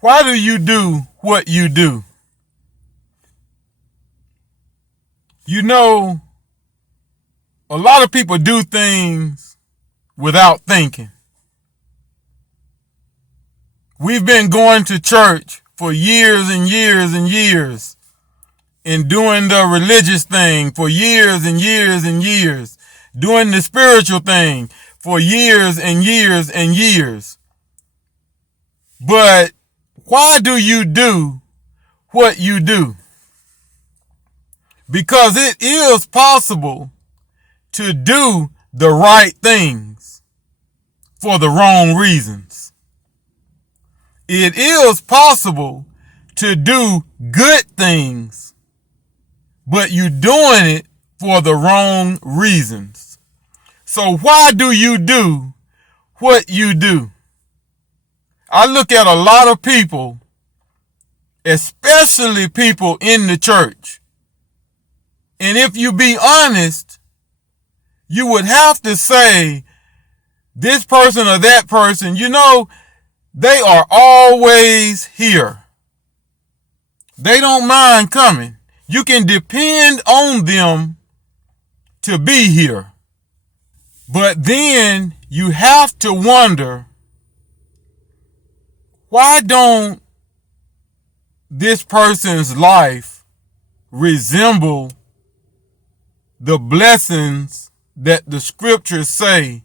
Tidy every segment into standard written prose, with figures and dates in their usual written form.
Why do you do what you do? You know, a lot of people do things without thinking. We've been going to church for years and years and years and doing the religious thing for years and years and years, doing the spiritual thing for years and years and years. But why do you do what you do? Because it is possible to do the right things for the wrong reasons. It is possible to do good things, but you're doing it for the wrong reasons. So why do you do what you do? I look at a lot of people, especially people in the church, and if you be honest, you would have to say this person or that person, they are always here. They don't mind coming. You can depend on them to be here. But then you have to wonder, why don't this person's life resemble the blessings that the scriptures say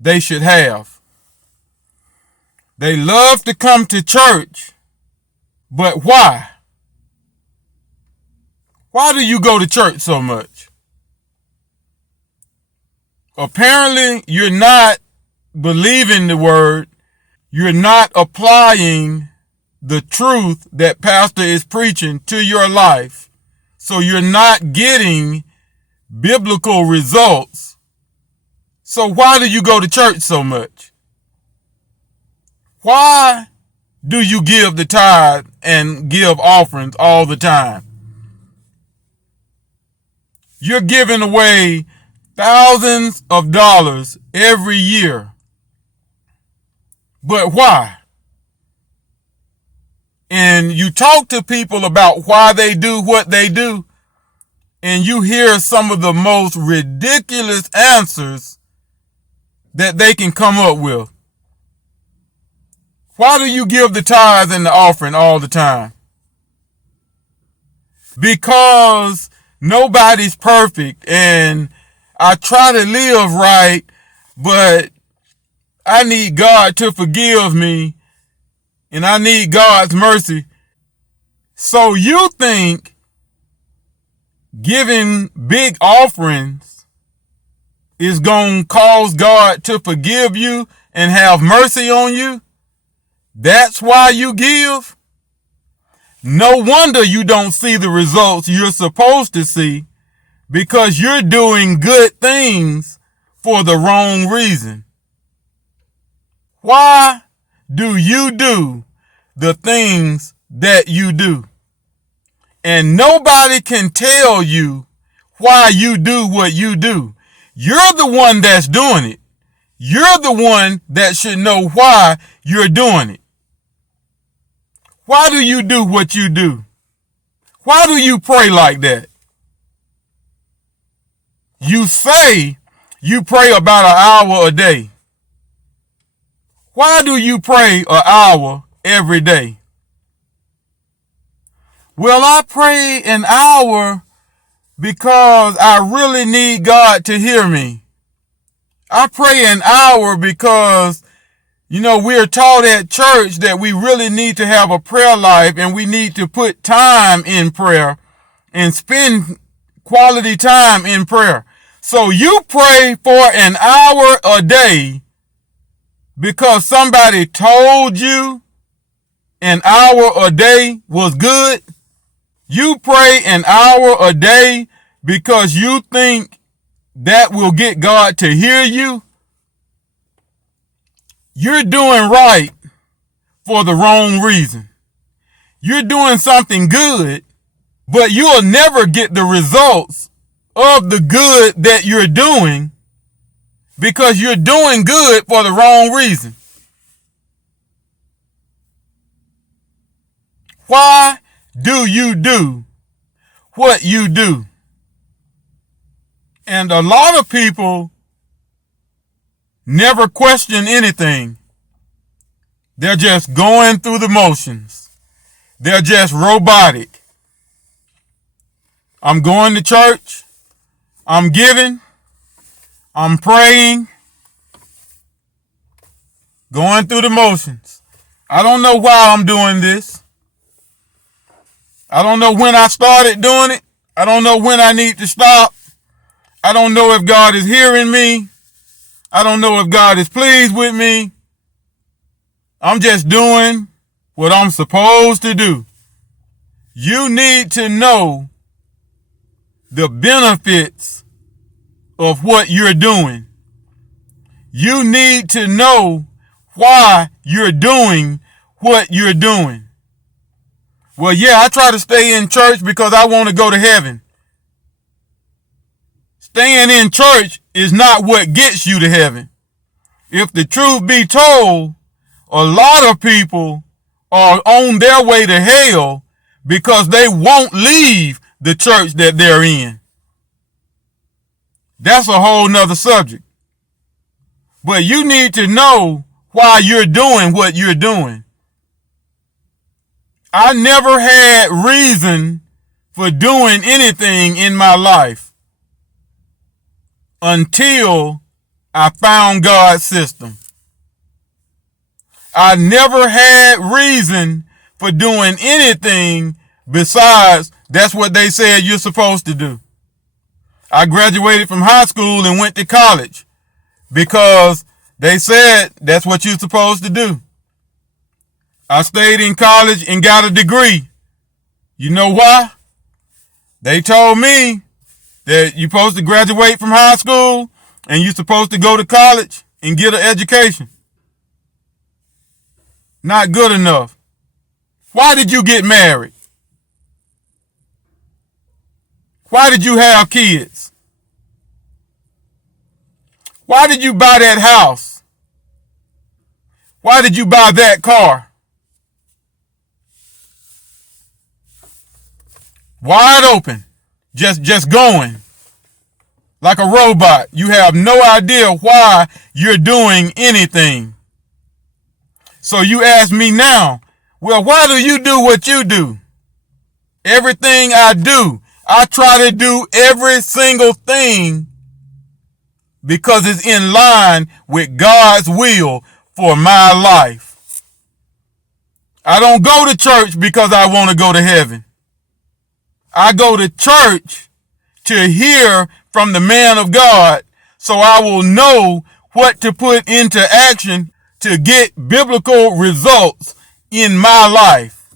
they should have? They love to come to church, but why? Why do you go to church so much? Apparently, you're not believing the word. You're not applying the truth that pastor is preaching to your life. So you're not getting biblical results. So why do you go to church so much? Why do you give the tithe and give offerings all the time? You're giving away thousands of dollars every year. But why? And you talk to people about why they do what they do, and you hear some of the most ridiculous answers that they can come up with. Why do you give the tithes and the offering all the time? Because nobody's perfect, and I try to live right, but I need God to forgive me, and I need God's mercy. So you think giving big offerings is going to cause God to forgive you and have mercy on you? That's why you give? No wonder you don't see the results you're supposed to see, because you're doing good things for the wrong reason. Why do you do the things that you do? And nobody can tell you why you do what you do. You're the one that's doing it. You're the one that should know why you're doing it. Why do you do what you do? Why do you pray like that? You say you pray about an hour a day. Why do you pray an hour every day? Well, I pray an hour because I really need God to hear me. I pray an hour because, we're taught at church that we really need to have a prayer life, and we need to put time in prayer and spend quality time in prayer. So you pray for an hour a day because somebody told you an hour a day was good. You pray an hour a day because you think that will get God to hear you. You're doing right for the wrong reason. You're doing something good, but you'll never get the results of the good that you're doing because you're doing good for the wrong reason. Why do you do what you do? And a lot of people never question anything. They're just going through the motions. They're just robotic. I'm going to church. I'm giving. I'm praying. Going through the motions. I don't know why I'm doing this. I don't know when I started doing it. I don't know when I need to stop. I don't know if God is hearing me. I don't know if God is pleased with me. I'm just doing what I'm supposed to do. You need to know the benefits of what you're doing. You need to know why you're doing what you're doing. Well, yeah, I try to stay in church because I want to go to heaven. Staying in church is not what gets you to heaven. If the truth be told, a lot of people are on their way to hell because they won't leave the church that they're in. That's a whole nother subject. But you need to know why you're doing what you're doing. I never had reason for doing anything in my life until I found God's system. I never had reason for doing anything besides that's what they said you're supposed to do. I graduated from high school and went to college because they said that's what you're supposed to do. I stayed in college and got a degree. You know why? They told me that you're supposed to graduate from high school and you're supposed to go to college and get an education. Not good enough. Why did you get married? Why did you have kids? Why did you buy that house? Why did you buy that car? Wide open, just going like a robot. You have no idea why you're doing anything. So you ask me now, well, why do you do what you do? Everything I do, I try to do every single thing because it's in line with God's will for my life. I don't go to church because I want to go to heaven. I go to church to hear from the man of God so I will know what to put into action to get biblical results in my life.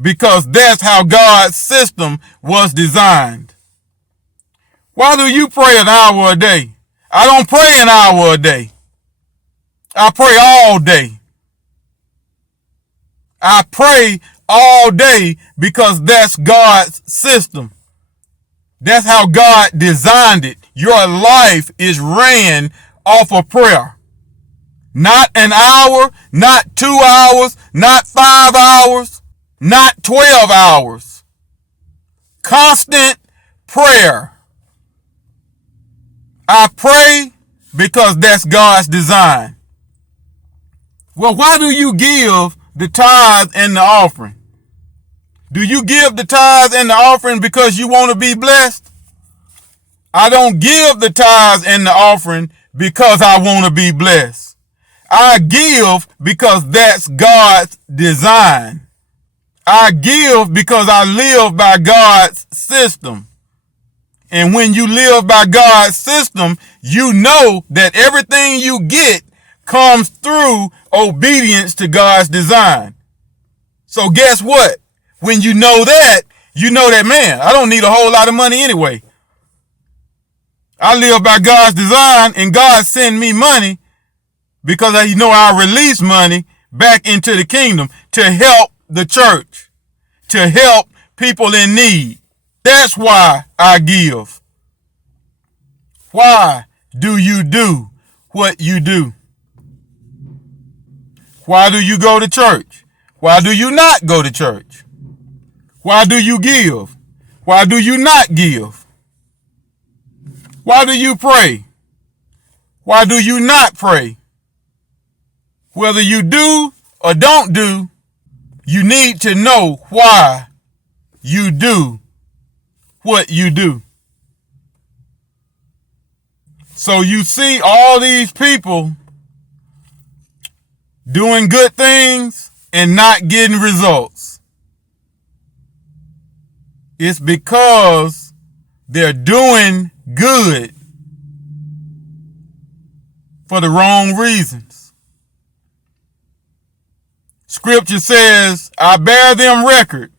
Because that's how God's system was designed. Why do you pray an hour a day? I don't pray an hour a day. I pray all day. I pray all day because that's God's system. That's how God designed it. Your life is ran off of prayer. Not an hour, not 2 hours, not 5 hours, not 12 hours. Constant prayer. I pray because that's God's design. Well, why do you give the tithe and the offering? Do you give the tithe and the offering because you want to be blessed? I don't give the tithe and the offering because I want to be blessed. I give because that's God's design. I give because I live by God's system. And when you live by God's system, you know that everything you get comes through obedience to God's design. So guess what? When you know that, man, I don't need a whole lot of money anyway. I live by God's design and God send me money because I release money back into the kingdom to help the church, to help people in need. That's why I give. Why do you do what you do? Why do you go to church? Why do you not go to church? Why do you give? Why do you not give? Why do you pray? Why do you not pray? Whether you do or don't do, you need to know why you do what you do. So you see all these people doing good things and not getting results. It's because they're doing good for the wrong reasons. Scripture says, I bear them record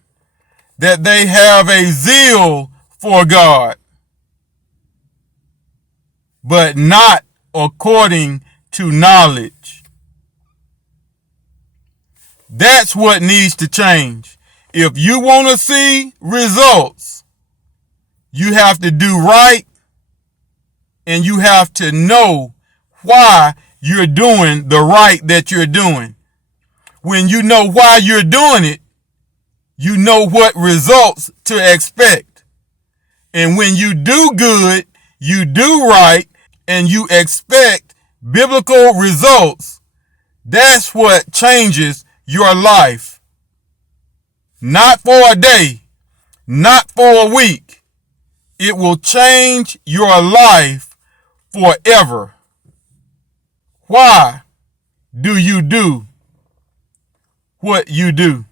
that they have a zeal for God, but not according to knowledge. That's what needs to change. If you want to see results, you have to do right, and you have to know why you're doing the right that you're doing. When you know why you're doing it, you know what results to expect. And when you do good, you do right, and you expect biblical results, that's what changes your life. Not for a day, not for a week. It will change your life forever. Why do you do what you do?